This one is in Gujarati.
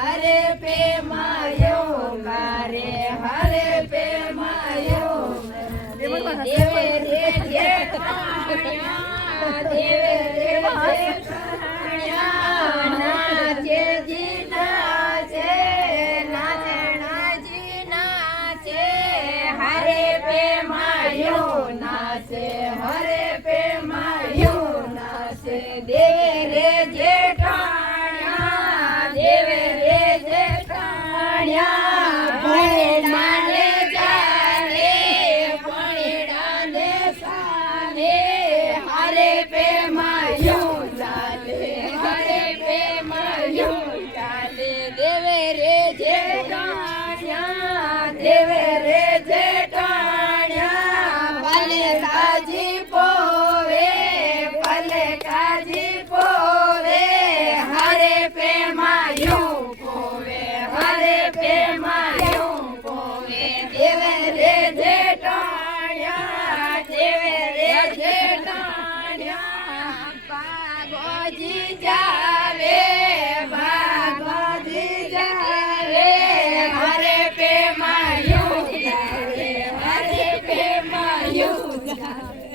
હરે પે માયો મારે હરે પે માયો દેવે રે જેઠાણ્યા દેવે રે જેઠાણ્યા નાચે જી નાચે નાચણાજી નાચે હરે પે માયો નાચે હરે પે માયો નાચે દેવે રે જેઠાણ્યા દેવે રે જેઠાણ્યા ભણેડાને જાને ભણેડાને સાને હરે પે માયો ચાલે હરે પે માયો ચાલે દેવે રે જેઠાણ્યા દેવે રે જેઠાણ્યા ભલે કાજી પોવે ભલે કાજી પોવે હરે પે માયો પોવે હરે પે માયો પોવે દેવે રે જેઠાણ્યા દેવે રે જેઠાણ્યા ભાગોજી જાવે ભાગોજી જાવે હરે પે માયો જાવે હરે પે માયો જાવે